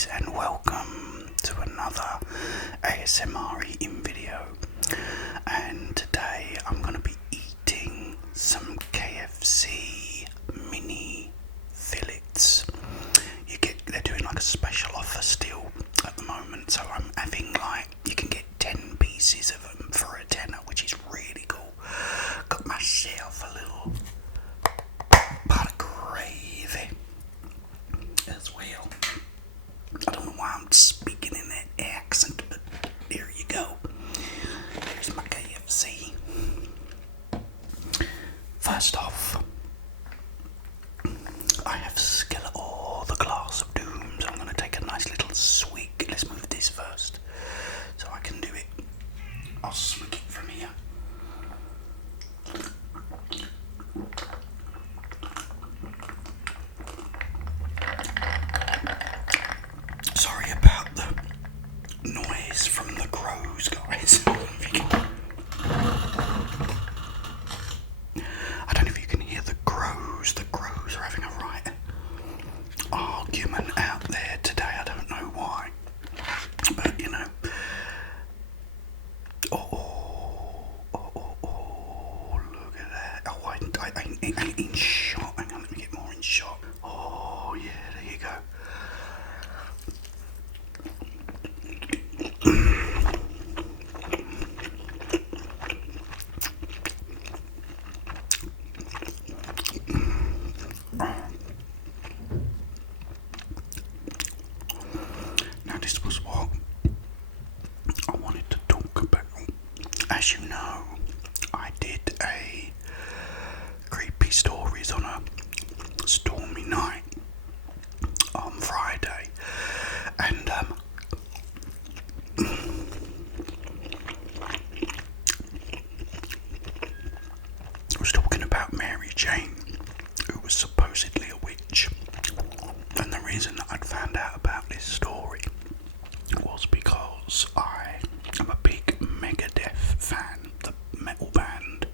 guys, and welcome to another ASMR eating video. And today I'm going to be eating some KFC mini fillets. They're doing like a special offer still at the moment, so I'm having you can get 10 pieces of them for a tenner, which is really cool. Got myself a little pot of gravy as well. I don't know why I'm speaking in that accent, but there you go. Here's my KFC. First off, I have the glass of doom, so I'm going to take a nice little swig. Let's move this first, so I can do it. I'll swig it from here. Sorry about the noise from the crows, guys. I don't know if you can hear the crows. The crows are having a right argument out there today. I don't know why, but you know. Oh, look at that. Oh, I ain't in shot. Hang on, let me get more in shot. Oh, yeah, there you go. Now this was what I wanted to talk about. As you know, I did a creepy stories on a stormy night on Friday, and I was talking about Mary Jane, who was supposedly a witch. And the reason that I'd found out about this story was because I am a big Megadeth fan, the metal band.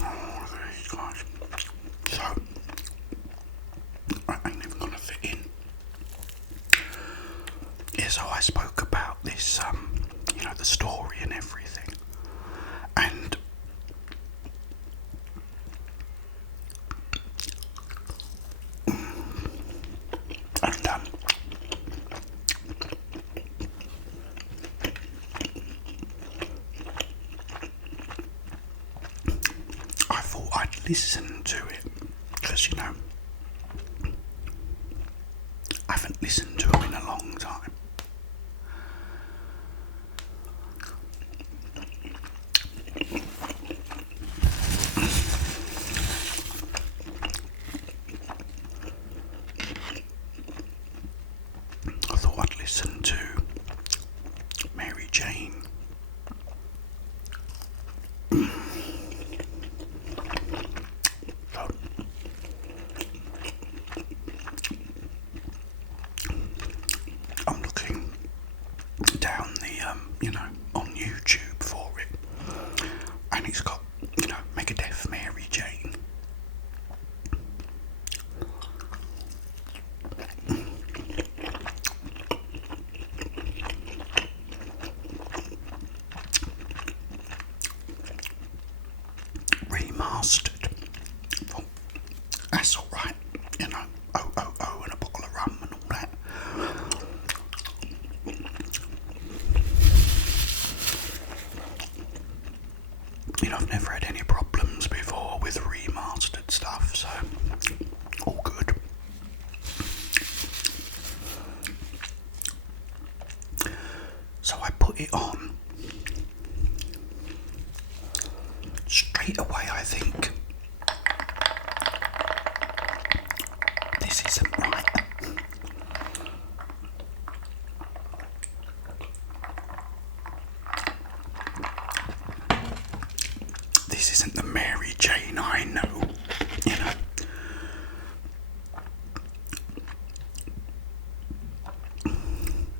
Oh, look at these guys. So, I ain't even gonna fit in. Yeah, so I spoke about this, the story and everything. And I thought I'd listen to it, because I haven't listened to them in a long time. I thought I'd listen to Mary Jane. So, I'm looking down the, on YouTube for it, and it's got, Megadeth Mary Jane. Remastered. Well, that's alright, and a bottle of rum and all that. I've never had any problems before with remastered stuff, so all good. So I put it on. Straight away I think, this isn't right. This isn't the Mary Jane I know,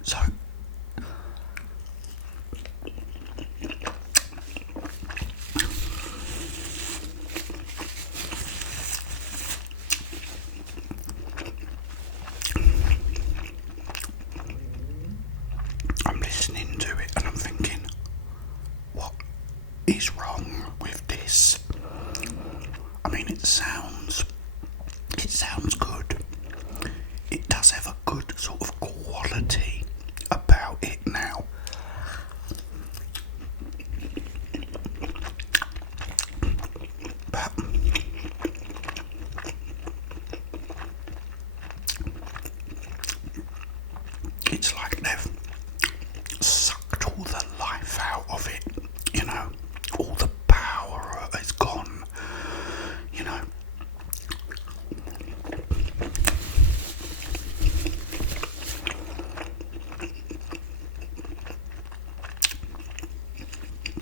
So is wrong with this? I mean, it sounds good. It does have a good sort of quality about it now. But it's like they've sucked all the life out of it, you know, all the power is gone, you know.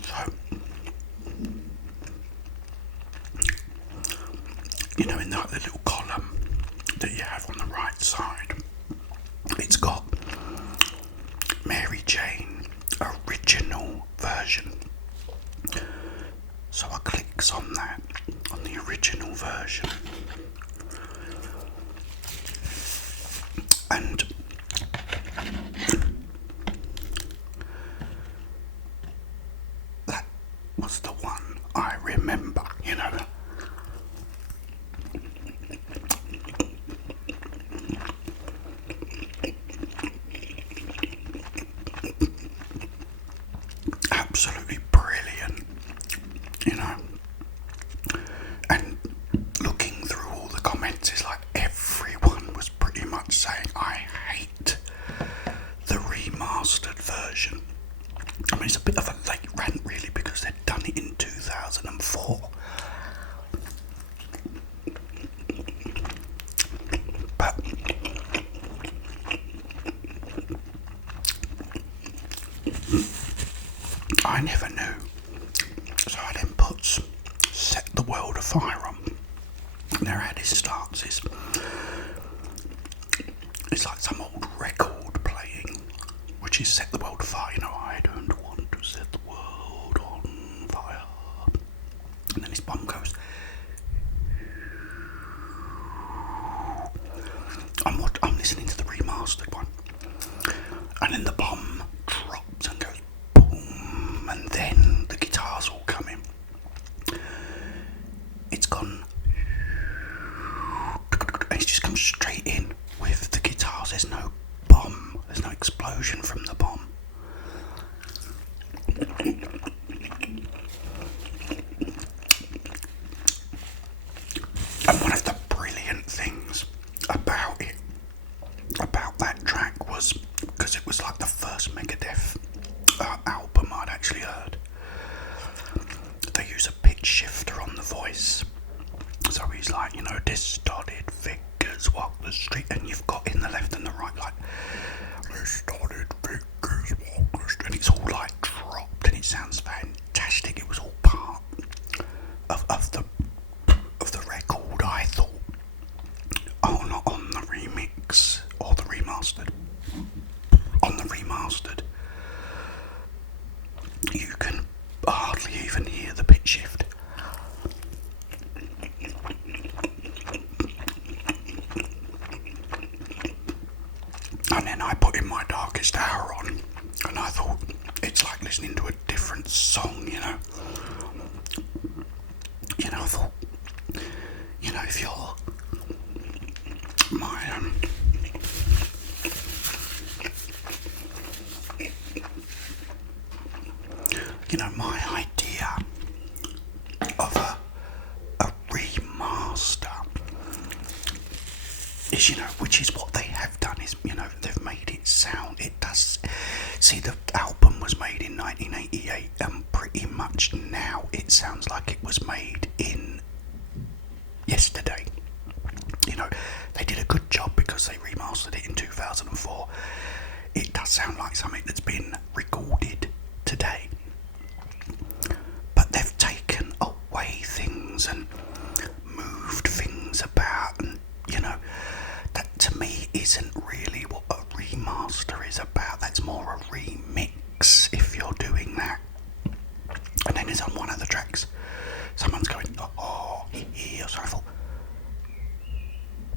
So, you know, in the little column that you have on the right side, it's got Mary Jane original version. So I clicks on that, on the original version, and that was the one I remember, you know. Absolutely brilliant, you know. And looking through all the comments, it's like everyone was pretty much saying, I hate the remastered version. I mean, it's a bit of a late rant really, because they'd done it in 2004. But I never knew. So I then set the world afire on. Now how this starts is, it's like some old record playing, which is set the world afire, you know, I don't want to set the world on fire. And then this bomb goes. I'm listening to the remastered one. And then the bomb drops and goes boom, and then the guitars all come in. It's gone, and it just comes straight in with the guitars. There's no bomb, there's no explosion from the bomb. And one of the brilliant things about it, about that track, was because it was like the first Megadeth album I'd actually heard. They use a pitch shifter on the voice, so he's like, you know, distorted figures walk the street, and you've got in the left and the right, like distorted figures walk the street, and it's all like dropped, and it sounds fantastic. It was all part of the record, I thought. Oh, not on the remix or the remastered. On the remastered, you can hardly even hear the pitch shift. And then I put in My Darkest Hour on, and I thought, it's like listening to a different song, you know. You know, I thought, you know, if you're my you know, my idea of a remaster is, you know, which is what they have done, is, you know, they've made it sound, it does. See, the album was made in 1988, and pretty much now it sounds like it was made in yesterday. You know, they did a good job because they remastered it in 2004. It does sound like something that's been recorded today. But they've taken away things and moved things about, and, you know, that to me isn't really what a remaster is about. That's more a remix if you're doing that. And then there's on one of the tracks, someone's going, oh, here. So I thought,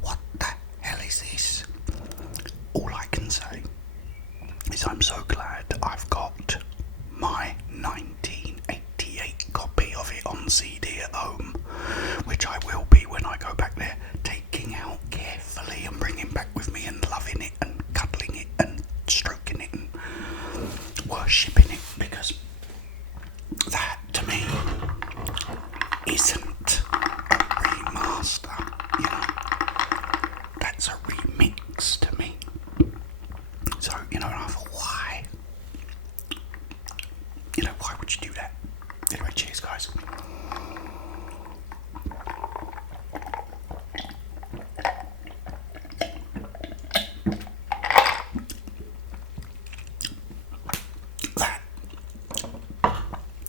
what the hell is this? All I can say is I'm so glad I've got at home, which I will be when I go back there, taking out carefully and bringing back with me and loving it and cuddling it and stroking it and worshipping it, because that to me isn't a remaster, you know, that's a remix to me. So, you know, I thought, why? You know, why would you do that? Anyway, cheers, guys. That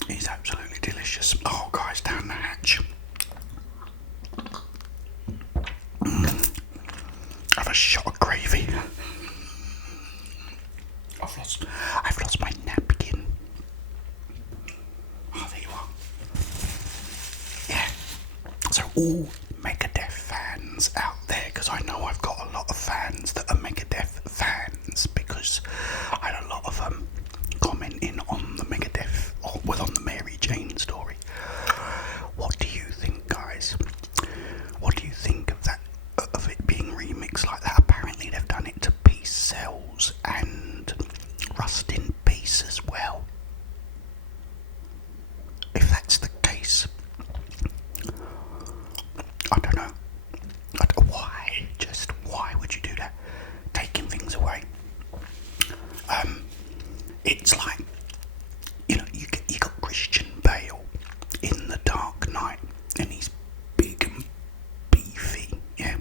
is absolutely delicious. Oh, guys, down the hatch. Have a shot of gravy. I've lost my napkin. Oh, there you are. Yeah. So all Megadeth fans out there, because I know I've got a lot of fans that are Megadeth fans, because I had a lot of them commenting on the Megadeth, or well, on the Mary Jane story. What do you think, guys? What do you think of that? Of it being remixed like that? Apparently they've done it to Peace Cells and Rust in Peace as well. If that's the case, I don't know. Why? Just why would you do that? Taking things away. It's like, you know, you got Christian Bale in The Dark Knight, and he's big and beefy, yeah.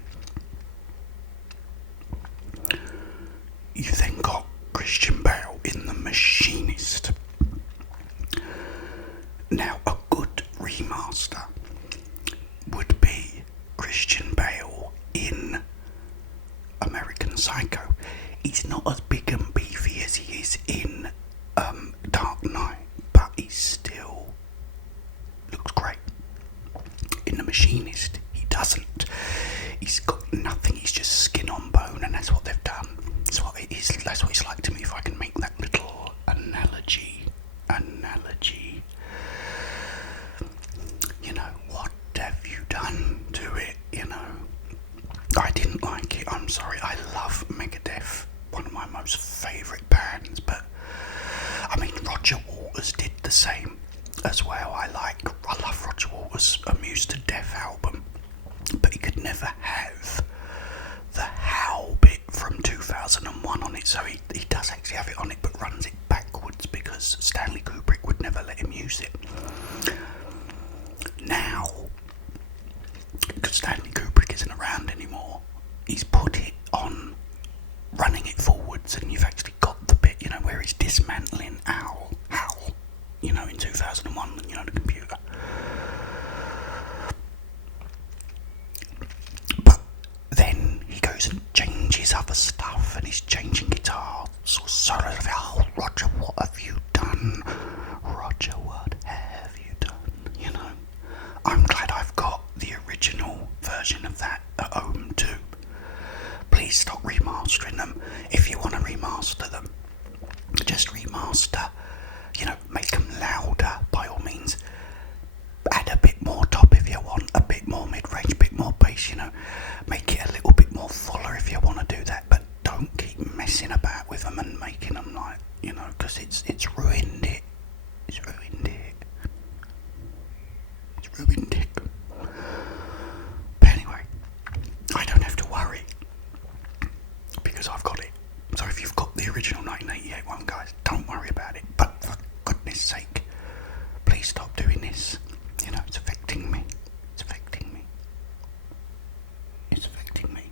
You then got Christian Bale in The Machinist. Now, a good remaster would be Christian Bale in American Psycho. He's not as big and beefy as he is in Dark Knight, but he still looks great. In The Machinist, he doesn't. He's got nothing, he's just skin on bone, and that's what they've done. That's what it is. That's what it's like to me, if I can make that little analogy. You know, what have you done to it, you know? I didn't like it, I'm sorry. I love Megadeth, one of my most favourite bands, but I mean, Roger Waters did the same as well. I love Roger Waters' Amused to Death album, but he could never have the Howl bit from 2001 on it, so he does actually have it on it, but runs it backwards because Stanley Kubrick would never let him use it. Now, because Stanley Kubrick isn't around anymore, he's put it on, running it forwards, and you've actually got the bit, you know, where he's dismantling Howl, you know, in 2001, you know, the computer. But then he goes and changes other stuff, and he's changing guitars or solos. Oh, Roger, what have you done? Roger, what have you done? You know, I'm glad I've got the original version of that at home too. Please stop remastering them. If you want to remaster them, just remaster, you know, make them louder by all means. Add a bit more top if you want, a bit more mid-range, a bit more bass, you know. Make it a little bit more fuller if you want to do that, but don't keep messing about with them and making them like, you know, because it's ruined it. It's ruined it. It's ruined it. But anyway, I don't have to worry because I've got it. So if you've got the original 1988 one, guys, don't worry about it. But for goodness sake, please stop doing this. You know, it's affecting me. It's affecting me. It's affecting me.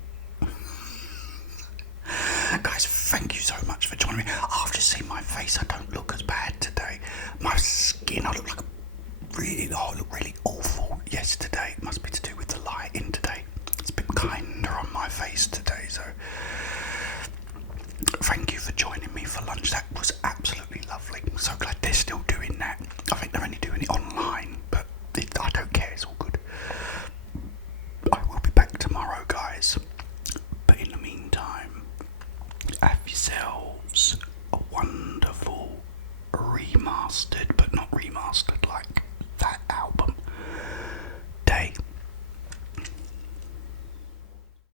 Guys, thank you so much for joining me. I've just seen my face. I don't look as bad today. My skin, I look really